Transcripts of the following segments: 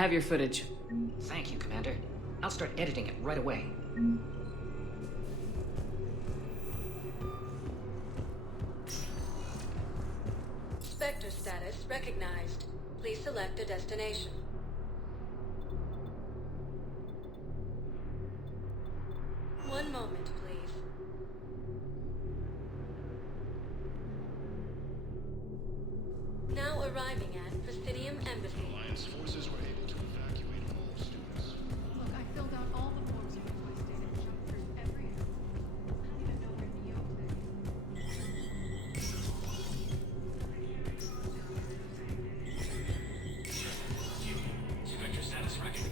have your footage. Thank you, Commander. I'll start editing it right away. Spectre status recognized. Please select a destination. One moment, please. Now arriving at Presidium Embassy. Alliance forces were able to evacuate all students. Look, I filled out all the forms you requested and jumped through every hurdle. I don't even know where Neo is. Spectre status recognized.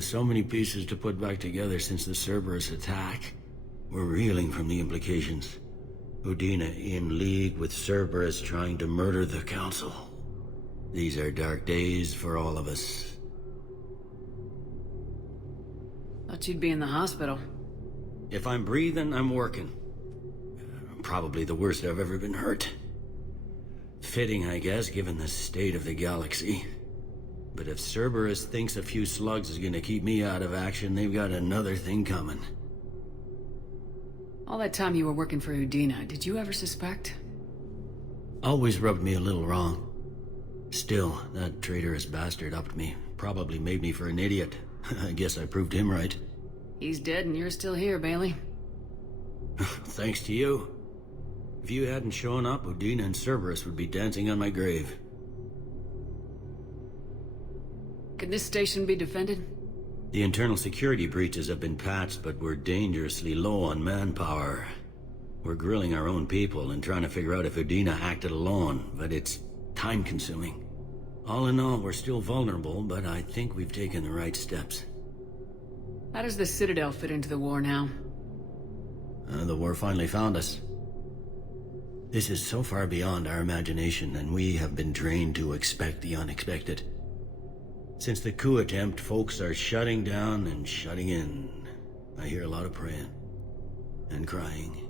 So many pieces to put back together since the Cerberus attack. We're reeling from the implications. Udina in league with Cerberus trying to murder the Council. These are dark days for all of us. Thought you'd be in the hospital. If I'm breathing, I'm working. Probably the worst I've ever been hurt. Fitting, I guess, given the state of the galaxy. But if Cerberus thinks a few slugs is gonna keep me out of action, they've got another thing coming. All that time you were working for Udina, did you ever suspect? Always rubbed me a little wrong. Still, that traitorous bastard upped me. Probably made me for an idiot. I guess I proved him right. He's dead and you're still here, Bailey. Thanks to you. If you hadn't shown up, Udina and Cerberus would be dancing on my grave. Can this station be defended? The internal security breaches have been patched, but we're dangerously low on manpower. We're grilling our own people and trying to figure out if Udina acted alone, but it's time-consuming. All in all, we're still vulnerable, but I think we've taken the right steps. How does the Citadel fit into the war now? The war finally found us. This is so far beyond our imagination, and we have been trained to expect the unexpected. Since the coup attempt, folks are shutting down and shutting in. I hear a lot of praying. And crying.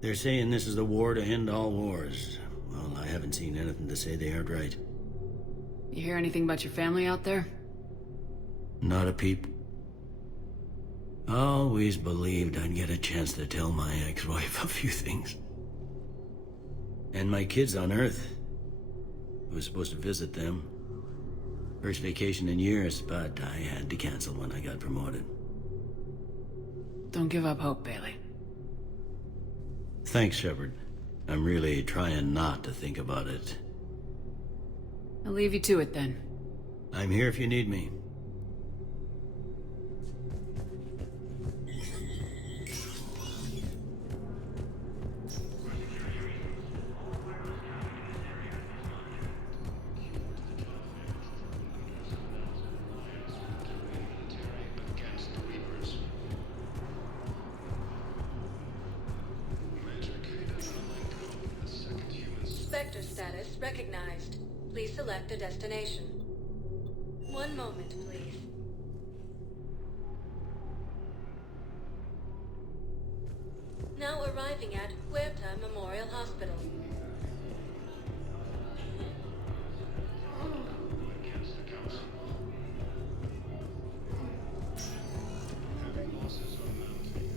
They're saying this is the war to end all wars. Well, I haven't seen anything to say they aren't right. You hear anything about your family out there? Not a peep. Always believed I'd get a chance to tell my ex-wife a few things. And my kids on Earth. I was supposed to visit them. First vacation in years, but I had to cancel when I got promoted. Don't give up hope, Bailey. Thanks, Shepard. I'm really trying not to think about it. I'll leave you to it then. I'm here if you need me. Against the Reapers. Major Kata Malenko, the second human. Spectre status recognized. Please select a destination. One moment, please. Now arriving at Huerta Memorial Hospital. Against the Council. Heavy losses on mounting.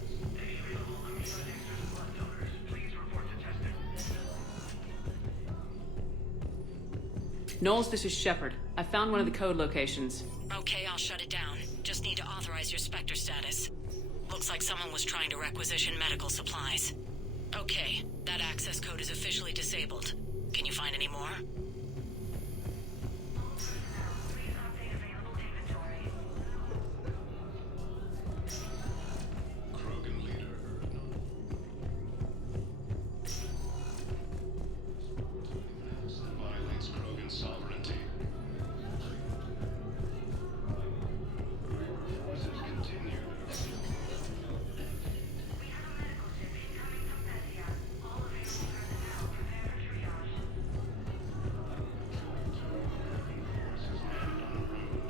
Knowles, this is Shepard. I found one of the code locations. Okay, I'll shut it down. Just need to authorize your Spectre status. Looks like someone was trying to requisition medical supplies. Okay, that access code is officially disabled. Can you find any more? Krogan leader violates Krogan sovereignty. Forces continue.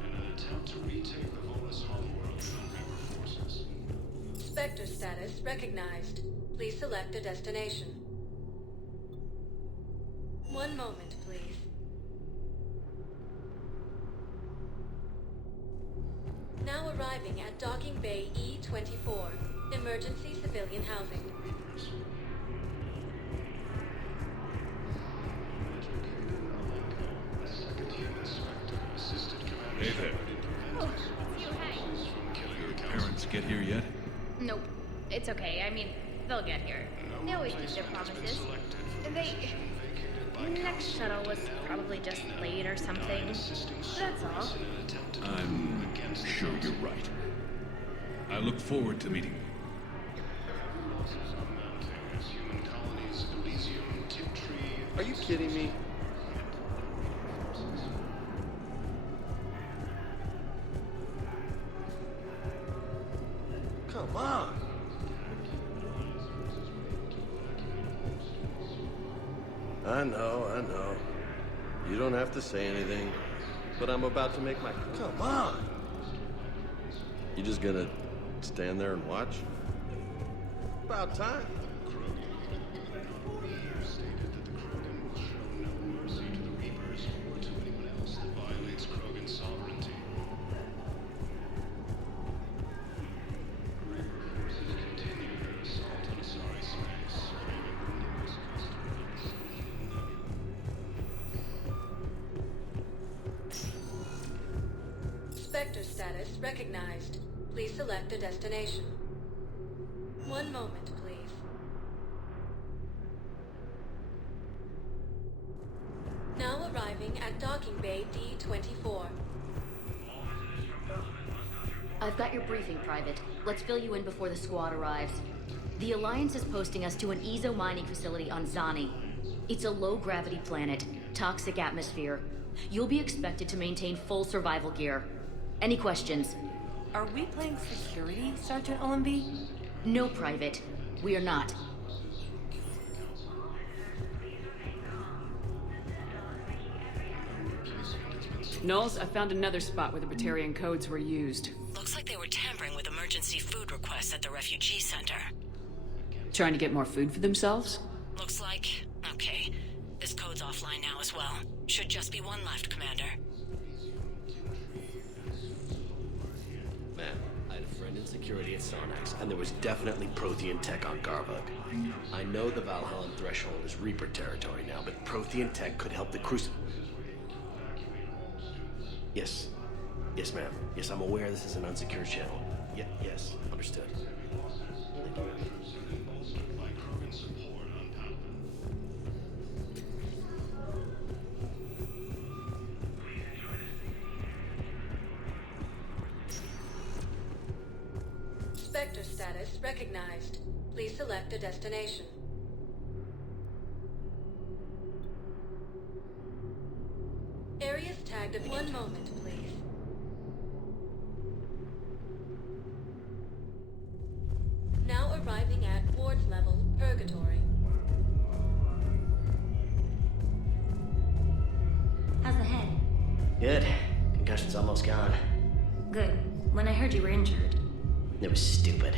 In an attempt to retake the Volus homeworld from Reaper forces. Spectre status recognized. Please select a destination. One moment, please. Now arriving at Docking Bay E-24, emergency civilian housing. The second human Spectre assisted Commander Hey there. Shepard in preventing You, hey. forces from killing the Council. Parents get here yet? Nope. It's okay. I mean, they'll get here. They always keep their promises. They... Next shuttle was probably just late or something. That's all. I'm sure you're right. I look forward to meeting you. Losses are mounting as human colonies Elysium, Tiptree. Are you kidding me? Come on! I know. You don't have to say anything, but I'm about to make my... Come on! You just gonna stand there and watch? About time. Stated that the Krogan will show no mercy to the Reapers or to anyone else that violates Krogan sovereignty. Reaper forces continue their assault on Asari space, claiming numerous customers. Spectre status recognized. Please select a destination. One moment, please. Now arriving at Docking Bay D-24. I've got your briefing, Private. Let's fill you in before the squad arrives. The Alliance is posting us to an Ezo mining facility on Zani. It's a low-gravity planet, toxic atmosphere. You'll be expected to maintain full survival gear. Any questions? Are we playing security, Sergeant Allenby? No, Private. We are not. Knowles, I found another spot where the Batarian codes were used. Looks like they were tampering with emergency food requests at the refugee center. Trying to get more food for themselves? Looks like... Okay. This code's offline now as well. Should just be one left, Commander. Man, I had a friend in security at Sonax, and there was definitely Prothean tech on Garvug. I know the Valhallan threshold is Reaper territory now, but Prothean tech could help the Yes. Yes, ma'am. Yes, I'm aware this is an unsecured channel. Yes, understood. Thank you. Spectre status recognized. Please select a destination. Areas tagged at 1 moment, please. Now arriving at Ward's level, Purgatory. How's the head? Good. Concussion's almost gone. Good. When I heard you were injured. It was stupid.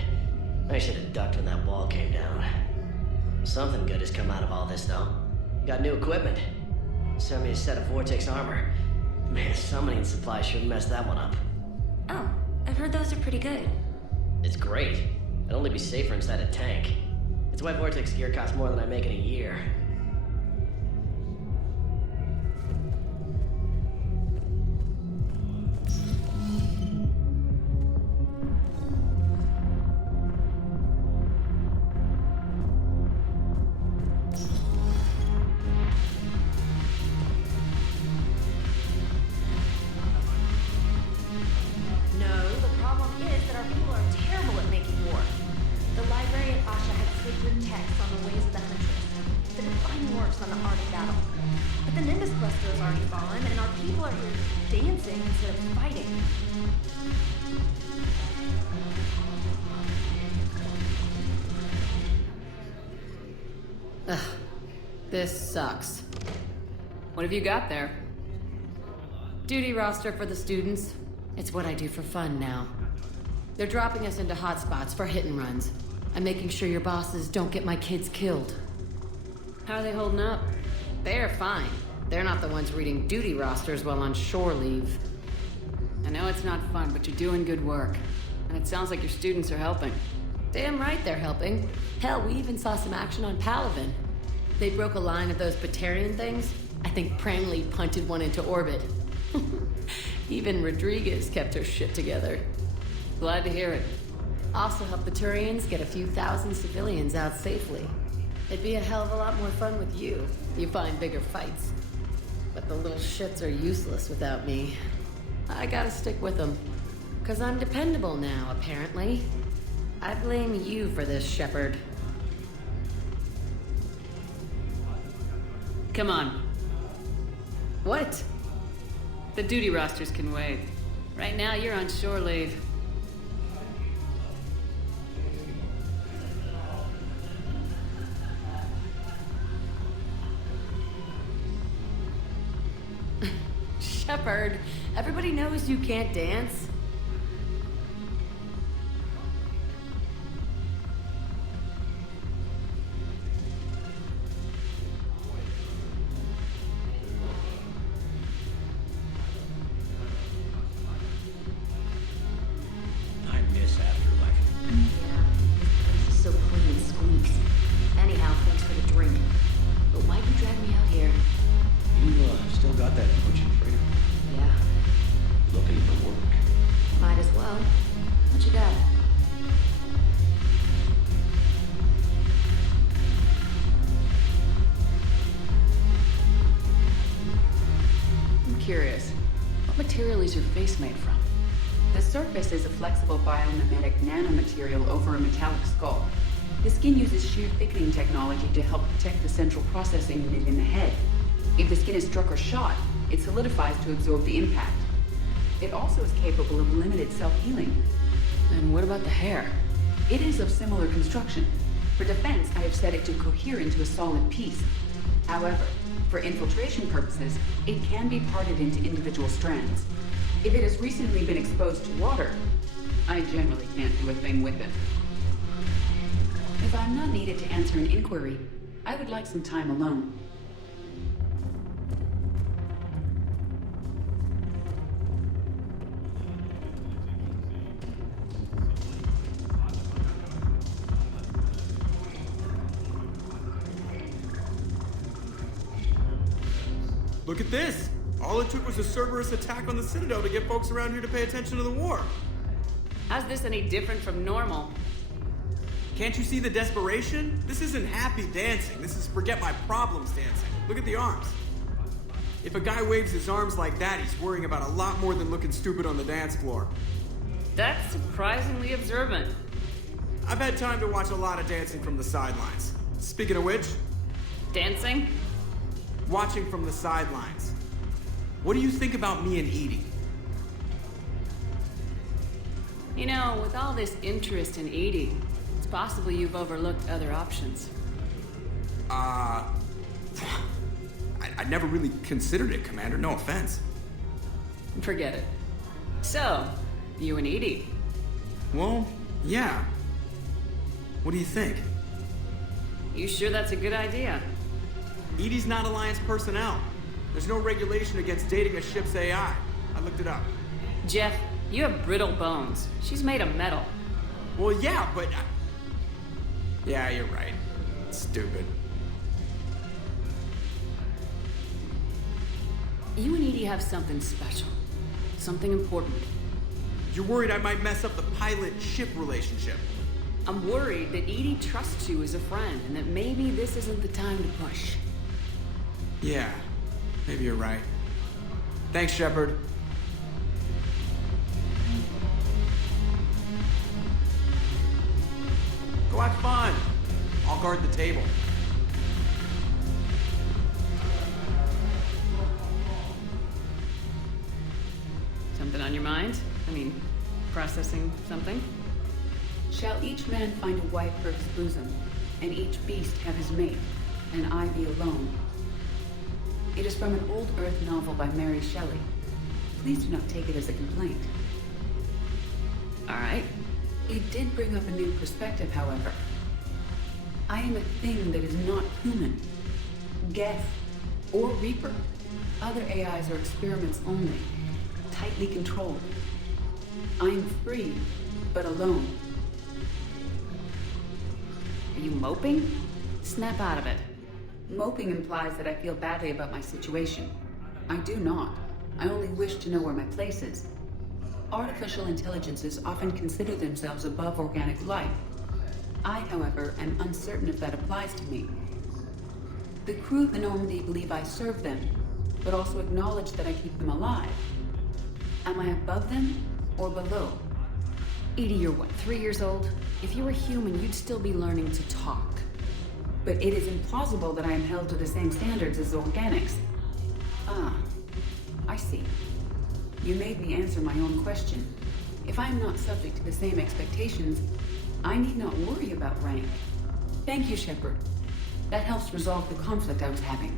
I should have ducked when that wall came down. Something good has come out of all this, though. Got new equipment. Sent me a set of Vortex armor. Man, summoning supply sure messed that one up. Oh, I've heard those are pretty good. It's great. I'd only be safer inside a tank. It's why Vortex gear costs more than I make in a year. This sucks. What have you got there? Duty roster for the students. It's what I do for fun now. They're dropping us into hotspots for hit and runs. I'm making sure your bosses don't get my kids killed. How are they holding up? They're fine. They're not the ones reading duty rosters while on shore leave. I know it's not fun, but you're doing good work. And it sounds like your students are helping. Damn right they're helping. Hell, we even saw some action on Palaven. They broke a line of those Batarian things. I think Prangley punted one into orbit. Even Rodriguez kept her shit together. Glad to hear it. Also helped the Turians get a few thousand civilians out safely. It'd be a hell of a lot more fun with you. You find bigger fights. But the little shits are useless without me. I gotta stick with them. 'Cause I'm dependable now, apparently. I blame you for this, Shepard. Come on. What? The duty rosters can wait. Right now, you're on shore leave. Shepard, everybody knows you can't dance. Curious. What material is your face made from? The surface is a flexible biomimetic nanomaterial over a metallic skull. The skin uses shear thickening technology to help protect the central processing unit in the head. If the skin is struck or shot, it solidifies to absorb the impact. It also is capable of limited self-healing. And what about the hair? It is of similar construction. For defense, I have set it to cohere into a solid piece. However, for infiltration purposes, it can be parted into individual strands. If it has recently been exposed to water, I generally can't do a thing with it. If I'm not needed to answer an inquiry, I would like some time alone. Look at this! All it took was a Cerberus attack on the Citadel to get folks around here to pay attention to the war. How's this any different from normal? Can't you see the desperation? This isn't happy dancing. This is forget my problems dancing. Look at the arms. If a guy waves his arms like that, he's worrying about a lot more than looking stupid on the dance floor. That's surprisingly observant. I've had time to watch a lot of dancing from the sidelines. Speaking of which... Dancing? Watching from the sidelines. What do you think about me and Edie? You know, with all this interest in Edie, it's possible you've overlooked other options. I never really considered it, Commander. No offense. Forget it. So, you and Edie? Well, yeah. What do you think? You sure that's a good idea? Edie's not Alliance personnel. There's no regulation against dating a ship's AI. I looked it up. Jeff, you have brittle bones. She's made of metal. Well, yeah, but... Yeah, you're right. Stupid. You and Edie have something special. Something important. You're worried I might mess up the pilot-ship relationship. I'm worried that Edie trusts you as a friend, and that maybe this isn't the time to push. Yeah, maybe you're right. Thanks, Shepard. Go have fun. I'll guard the table. Something on your mind? I mean, processing something? Shall each man find a wife for his bosom, and each beast have his mate, and I be alone? It is from an old Earth novel by Mary Shelley. Please do not take it as a complaint. All right. It did bring up a new perspective, however. I am a thing that is not human. Geth, or Reaper. Other AIs are experiments only, tightly controlled. I am free, but alone. Are you moping? Snap out of it. Moping implies that I feel badly about my situation. I do not. I only wish to know where my place is. Artificial intelligences often consider themselves above organic life. I, however, am uncertain if that applies to me. The crew of the Normandy believe I serve them, but also acknowledge that I keep them alive. Am I above them or below? Edie, you're what, 3 years old? If you were human, you'd still be learning to talk. But it is implausible that I am held to the same standards as organics. Ah, I see. You made me answer my own question. If I am not subject to the same expectations, I need not worry about rank. Thank you, Shepard. That helps resolve the conflict I was having.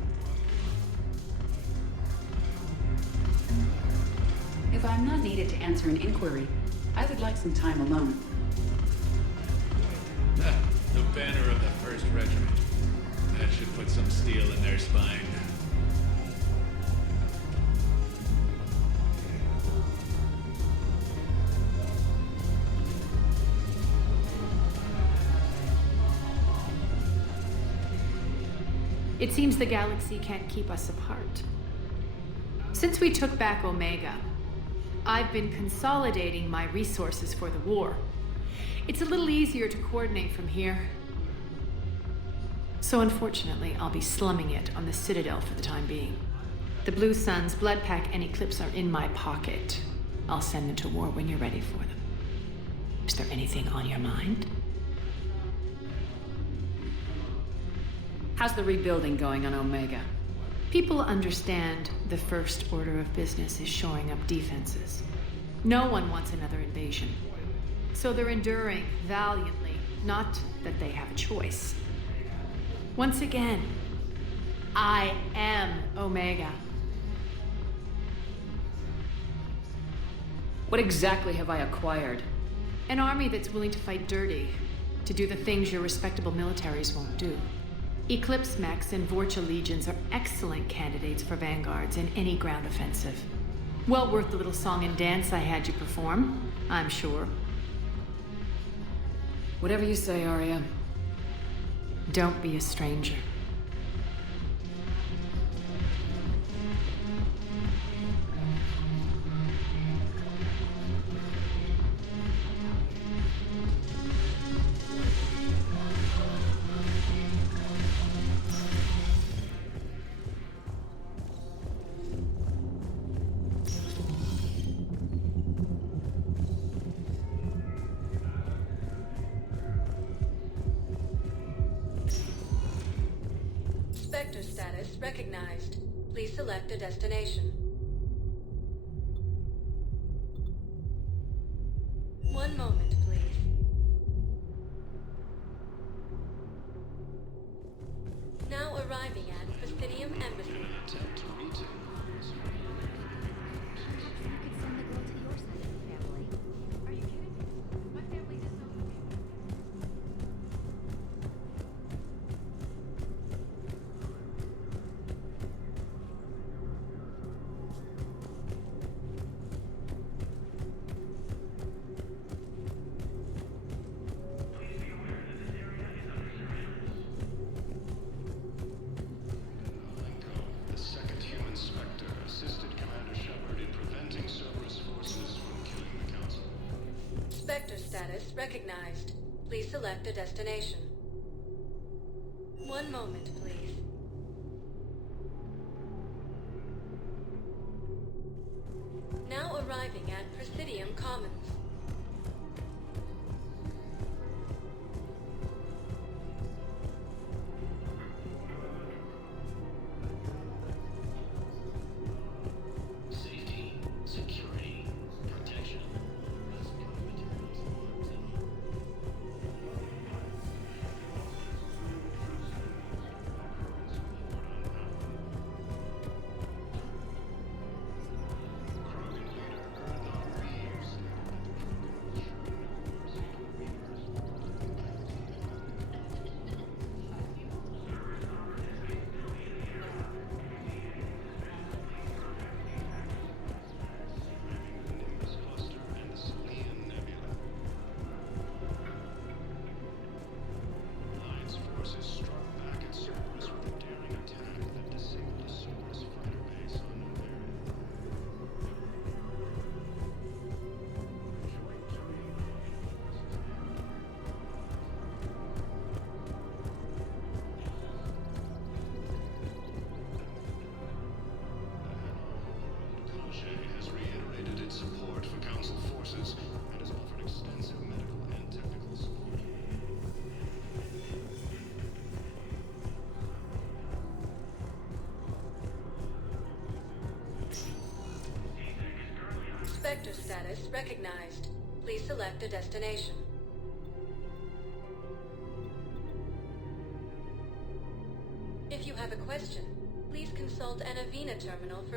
If I'm not needed to answer an inquiry, I would like some time alone. The banner of the 1st Regiment. That should put some steel in their spine. It seems the galaxy can't keep us apart. Since we took back Omega, I've been consolidating my resources for the war. It's a little easier to coordinate from here. So unfortunately, I'll be slumming it on the Citadel for the time being. The Blue Suns, Bloodpack, and Eclipse are in my pocket. I'll send them to war when you're ready for them. Is there anything on your mind? How's the rebuilding going on Omega? People understand the first order of business is shoring up defenses. No one wants another invasion. So they're enduring valiantly, not that they have a choice. Once again, I am Omega. What exactly have I acquired? An army that's willing to fight dirty, to do the things your respectable militaries won't do. Eclipse mechs and Vorcha legions are excellent candidates for vanguards in any ground offensive. Well worth the little song and dance I had you perform, I'm sure. Whatever you say, Arya. Don't be a stranger. recognized. Please select a destination. 1 moment, please. Now arriving at Presidium Embassy. The second human Spectre assisted Commander Shepard in preventing Cerberus forces from killing the Council. Spectre status recognized. Please select a destination. 1 moment, please. Now arriving at Presidium Commons. Safety, security, protection. Alliance forces struck back at Cerberus with a daring attack that disabled a Cerberus fighter base on Noveria. Cochet has reiterated its support for Council forces and has offered extensive medical and technical support. Spectre status recognized. Please select a destination. If you have a question, please consult an Avena terminal for